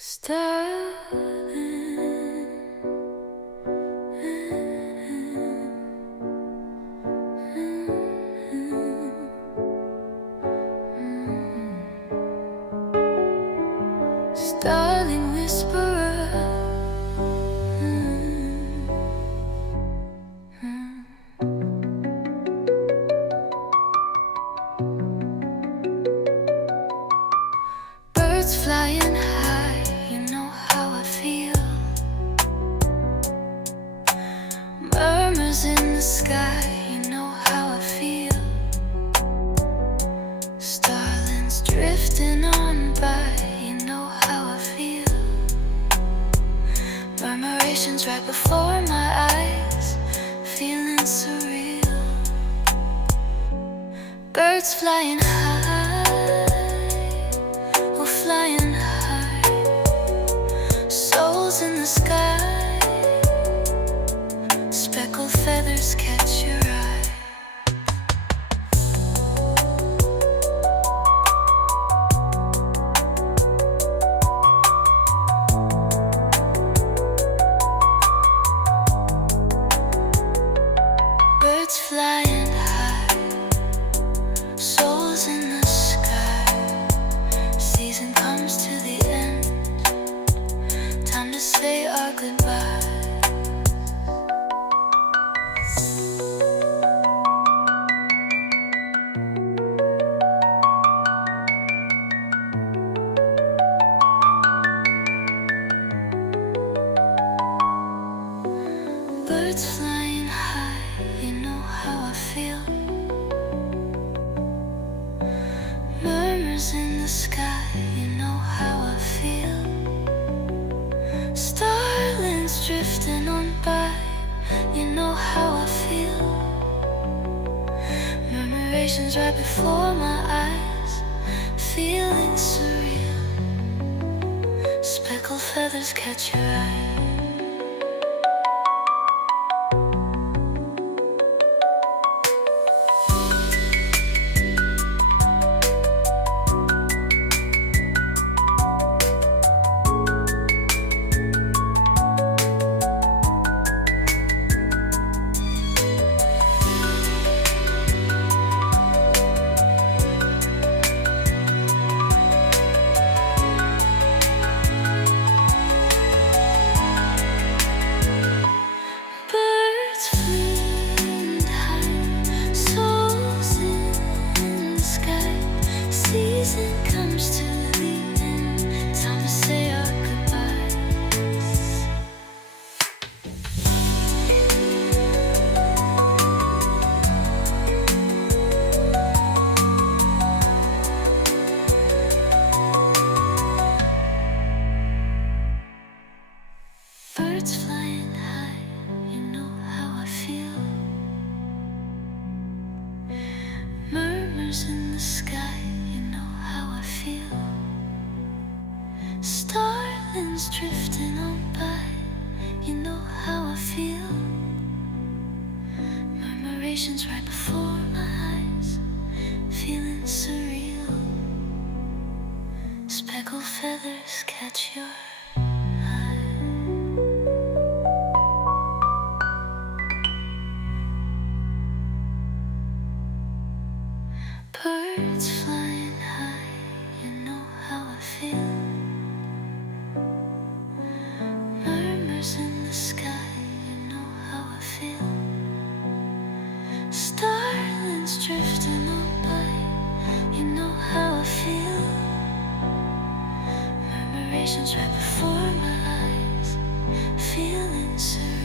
Starling, Starling whisperer, birds flying high, you know how I feel. Murmurs in the sky, you know how I feel. Starlings drifting on by, you know how I feel. Murmurations right before my eyes, feeling surreal. Birds flying high, we're flying high. Souls in the sky, speckled feathers catch your eye. Birds flying high, souls in the sky. Season comes to the end, time to say our goodbyes. Birds flying high, you know how I feel. Murmurs in the sky, you know how I feel. Starlings drifting on by, you know how I feel. Murmurations right before my eyes, feeling surreal. Speckled feathers catch your eye. Season comes to the end, time to say our goodbyes. Birds flying high, you know how I feel. Murmurs in the sky, I feel. Starlings drifting on by, you know how I feel. Murmurations right before my eyes, feeling surreal. Speckled feathers catch your eye. Birds flying high, you know how I feel. Murmurs in the sky, you know how I feel. Starlings drifting on by, you know how I feel. Murmurations right before my eyes, feeling surreal.